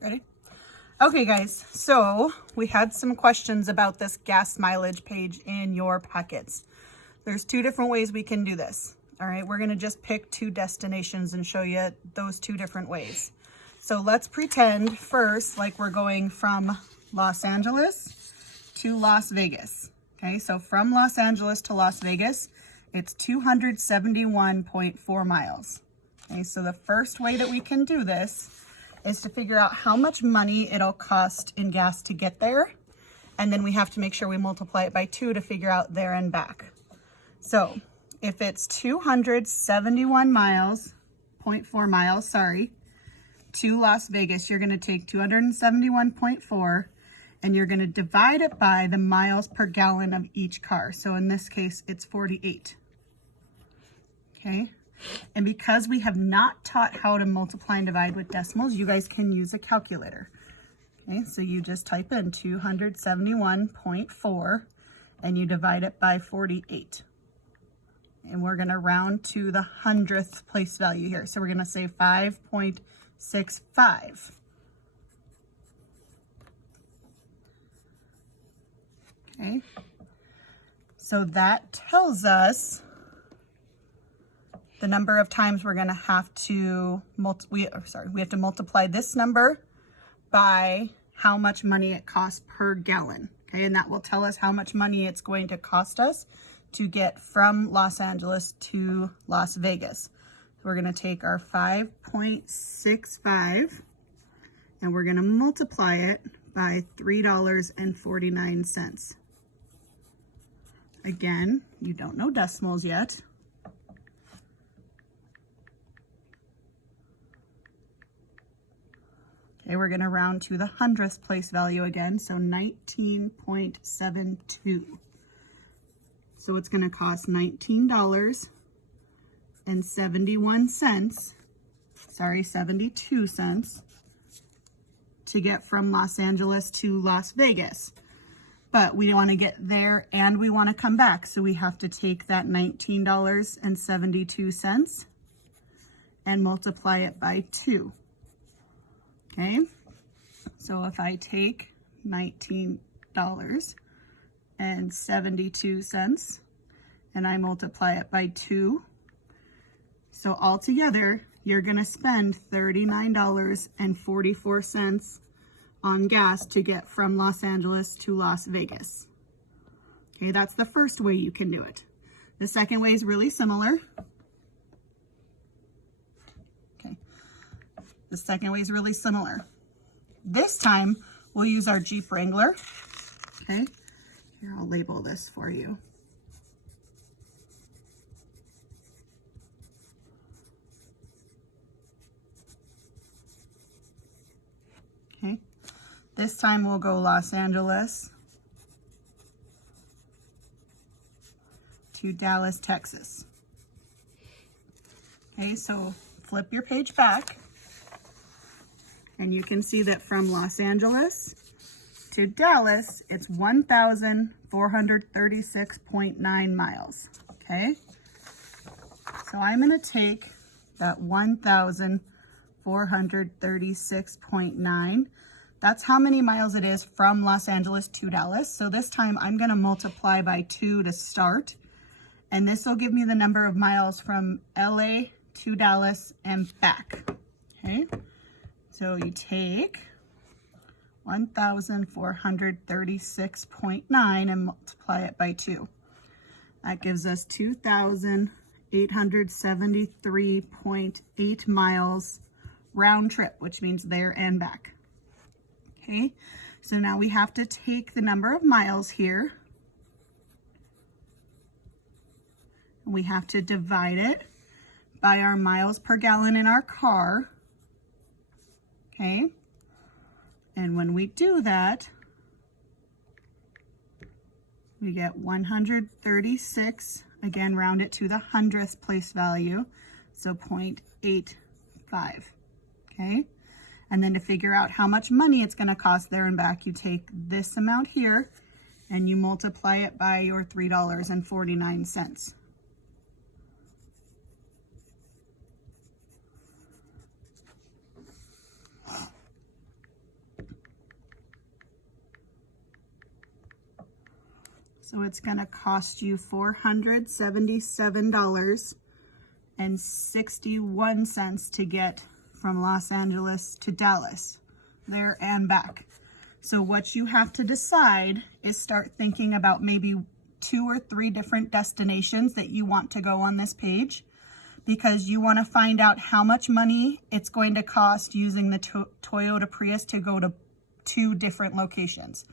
Ready? Okay guys, so we had some questions about this gas mileage page in your packets. There's two different ways we can do this. All right, we're gonna just pick two destinations and show you those two different ways. So let's pretend first like we're going from Los Angeles to Las Vegas. Okay, so from Los Angeles to Las Vegas, it's 271.4 miles. Okay, so the first way that we can do this is to figure out how much money it'll cost in gas to get there. And then we have to make sure we multiply it by 2 to figure out there and back. So if it's 271 miles, 0.4 miles, sorry, to Las Vegas, you're going to take 271.4 and you're going to divide it by the miles per gallon of each car. So in this case, it's 48. Okay. And because we have not taught how to multiply and divide with decimals, you guys can use a calculator. Okay, so you just type in 271.4 and you divide it by 48. And we're going to round to the 100th place value here. So we're going to say 5.65. Okay, so that tells us the number of times we're going to have to we have to multiply this number by how much money it costs per gallon. Okay, and that will tell us how much money it's going to cost us to get from Los Angeles to Las Vegas. So we're going to take our 5.65 and we're going to multiply it by $3.49. Again, you don't know decimals yet. Okay, we're going to round to the 100th place value again, so 19.72. So it's going to cost $19.71, sorry, 72 cents to get from Los Angeles to Las Vegas. But we want to get there and we want to come back, so we have to take that $19.72 and multiply it by 2. Okay, so if I take $19.72 and I multiply it by 2, so altogether you're going to spend $39.44 on gas to get from Los Angeles to Las Vegas. Okay, that's the first way you can do it. The second way is really similar. The second way is really similar. This time, we'll use our Jeep Wrangler. Okay, here, I'll label this for you. Okay, this time we'll go Los Angeles to Dallas, Texas. Okay, so flip your page back. And you can see that from Los Angeles to Dallas, it's 1,436.9 miles, okay? So I'm gonna take that 1,436.9. That's how many miles it is from Los Angeles to Dallas. So this time I'm gonna multiply by 2 to start. And this will give me the number of miles from LA to Dallas and back, okay? So you take 1,436.9 and multiply it by 2. That gives us 2,873.8 miles round trip, which means there and back. Okay, so now we have to take the number of miles here. And we have to divide it by our miles per gallon in our car. Okay, and when we do that, we get 136, again, round it to the 100th place value, so 0.85, okay? And then to figure out how much money it's gonna cost there and back, you take this amount here and you multiply it by your $3.49. So it's going to cost you $477.61 to get from Los Angeles to Dallas, there and back. So what you have to decide is start thinking about maybe 2 or 3 different destinations that you want to go on this page, because you want to find out how much money it's going to cost using the Toyota Prius to go to 2 different locations.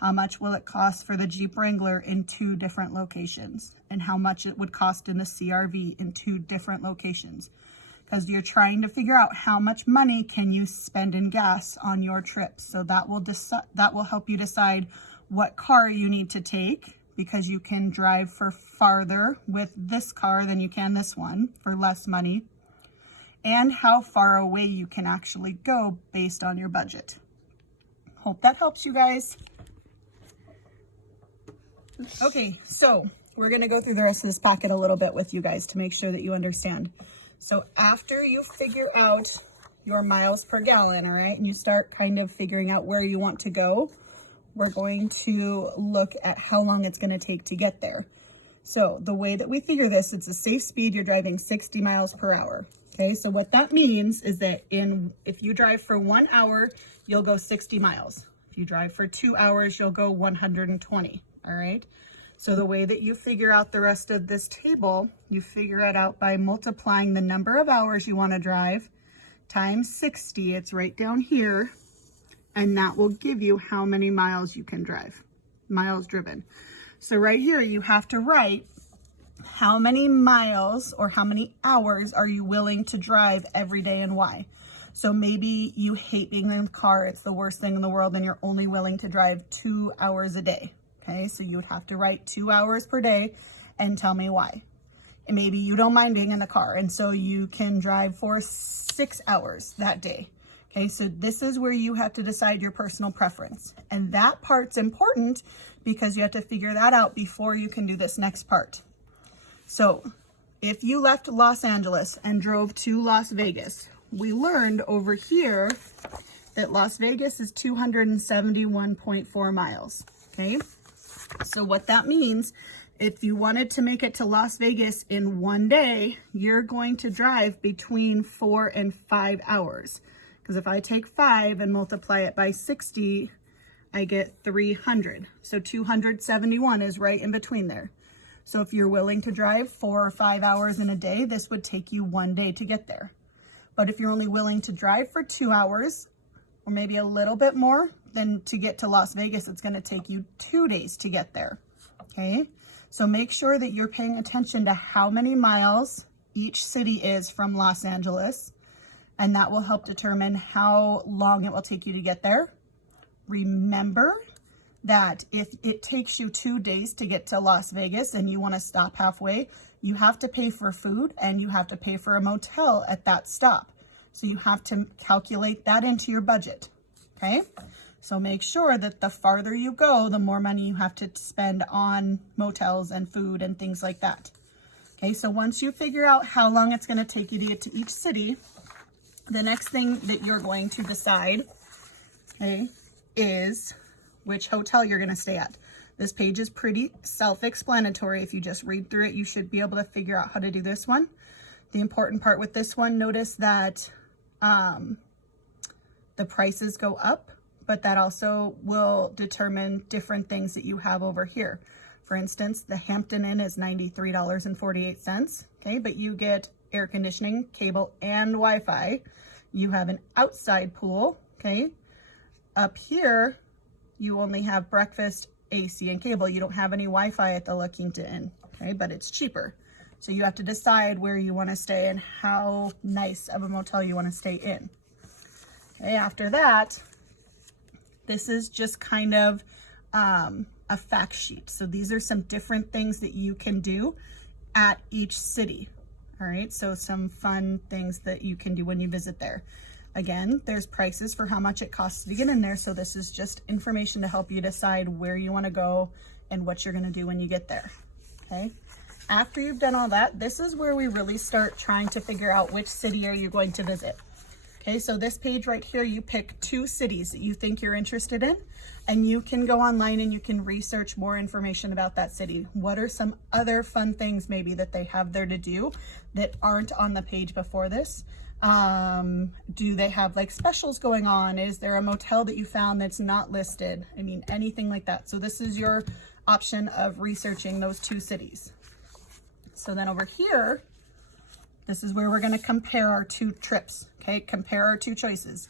How much will it cost for the Jeep Wrangler in 2 different locations? And how much it would cost in the CRV in 2 different locations? Because you're trying to figure out how much money can you spend in gas on your trips. So that will help you decide what car you need to take, because you can drive for farther with this car than you can this one for less money, and how far away you can actually go based on your budget. Hope that helps you guys. Okay, so we're gonna go through the rest of this packet a little bit with you guys to make sure that you understand. So after you figure out your miles per gallon, all right, and you start kind of figuring out where you want to go, we're going to look at how long it's going to take to get there. So the way that we figure this, it's a safe speed. You're driving 60 miles per hour. Okay, so what that means is that if you drive for 1 hour, you'll go 60 miles. If you drive for 2 hours, you'll go 120. All right. So the way that you figure out the rest of this table, you figure it out by multiplying the number of hours you want to drive times 60. It's right down here. And that will give you how many miles you can drive, miles driven. So right here, you have to write how many miles or how many hours are you willing to drive every day and why. So maybe you hate being in the car. It's the worst thing in the world, and you're only willing to drive 2 hours a day. Okay, so you would have to write 2 hours per day and tell me why. And maybe you don't mind being in the car, and so you can drive for 6 hours that day. Okay, so this is where you have to decide your personal preference. And that part's important because you have to figure that out before you can do this next part. So if you left Los Angeles and drove to Las Vegas, we learned over here that Las Vegas is 271.4 miles. Okay, so what that means, if you wanted to make it to Las Vegas in 1 day, you're going to drive between 4 and 5 hours. Because if I take 5 and multiply it by 60, I get 300. So 271 is right in between there. So if you're willing to drive 4 or 5 hours in a day, this would take you 1 day to get there. But if you're only willing to drive for 2 hours, or maybe a little bit more, then to get to Las Vegas, it's going to take you 2 days to get there. Okay? So make sure that you're paying attention to how many miles each city is from Los Angeles, and that will help determine how long it will take you to get there. Remember that if it takes you 2 days to get to Las Vegas and you want to stop halfway, you have to pay for food and you have to pay for a motel at that stop. So you have to calculate that into your budget. Okay? So make sure that the farther you go, the more money you have to spend on motels and food and things like that. Okay, so once you figure out how long it's going to take you to get to each city, the next thing that you're going to decide, okay, is which hotel you're going to stay at. This page is pretty self-explanatory. If you just read through it, you should be able to figure out how to do this one. The important part with this one, notice that the prices go up, but that also will determine different things that you have over here. For instance, the Hampton Inn is $93.48, okay, but you get air conditioning, cable, and Wi-Fi. You have an outside pool, okay. Up here, you only have breakfast, AC, and cable. You don't have any Wi-Fi at the La Quinta Inn, okay, but it's cheaper. So you have to decide where you want to stay and how nice of a motel you want to stay in. Okay, after that, this is just kind of a fact sheet. So these are some different things that you can do at each city. All right, so some fun things that you can do when you visit there. Again, there's prices for how much it costs to get in there. So this is just information to help you decide where you want to go and what you're going to do when you get there. Okay. After you've done all that, this is where we really start trying to figure out which city are you going to visit. Okay, so this page right here, you pick 2 cities that you think you're interested in, and you can go online and you can research more information about that city. What are some other fun things maybe that they have there to do that aren't on the page before this? Do they have like specials going on? Is there a motel that you found that's not listed? I mean, anything like that. So this is your option of researching those 2 cities. So then over here, this is where we're going to compare our 2 trips. Okay, compare our 2 choices.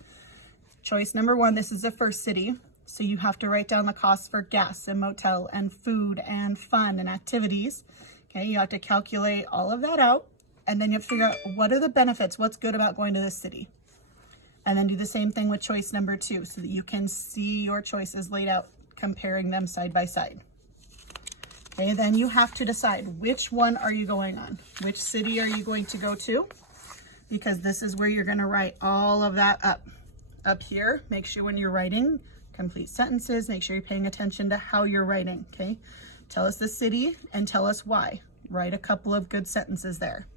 Choice number 1, this is the first city. So you have to write down the costs for gas and motel and food and fun and activities. Okay, you have to calculate all of that out. And then you have to figure out what are the benefits, what's good about going to this city. And then do the same thing with choice number 2 so that you can see your choices laid out, comparing them side by side. Okay, then you have to decide which one are you going on? Which city are you going to go to? Because this is where you're going to write all of that up. Up here, make sure when you're writing, complete sentences, make sure you're paying attention to how you're writing, okay? Tell us the city and tell us why. Write a couple of good sentences there.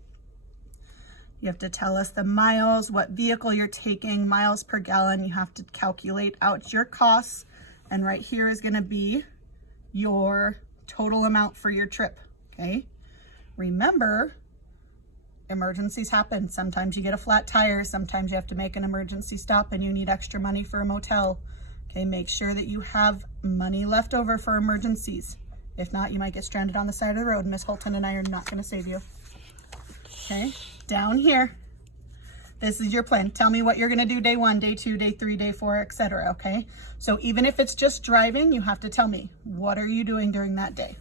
You have to tell us the miles, what vehicle you're taking, miles per gallon. You have to calculate out your costs. And right here is going to be your total amount for your trip, okay? Remember, emergencies happen. Sometimes you get a flat tire. Sometimes you have to make an emergency stop and you need extra money for a motel. Okay, make sure that you have money left over for emergencies. If not, you might get stranded on the side of the road. Miss Holton and I are not going to save you. Okay, down here, this is your plan. Tell me what you're going to do day 1, day 2, day 3, day 4, etc. Okay, so even if it's just driving, you have to tell me what are you doing during that day.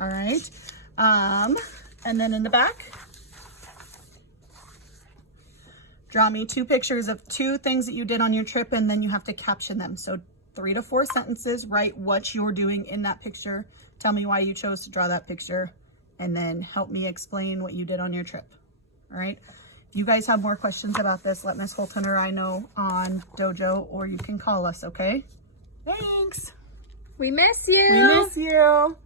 All right, and then in the back, draw me 2 pictures of 2 things that you did on your trip, and then you have to caption them. So 3 to 4 sentences, write what you're doing in that picture. Tell me why you chose to draw that picture, and then help me explain what you did on your trip. All right. If you guys have more questions about this, let Miss Holton or I know on Dojo, or you can call us, okay? Thanks. We miss you. We miss you.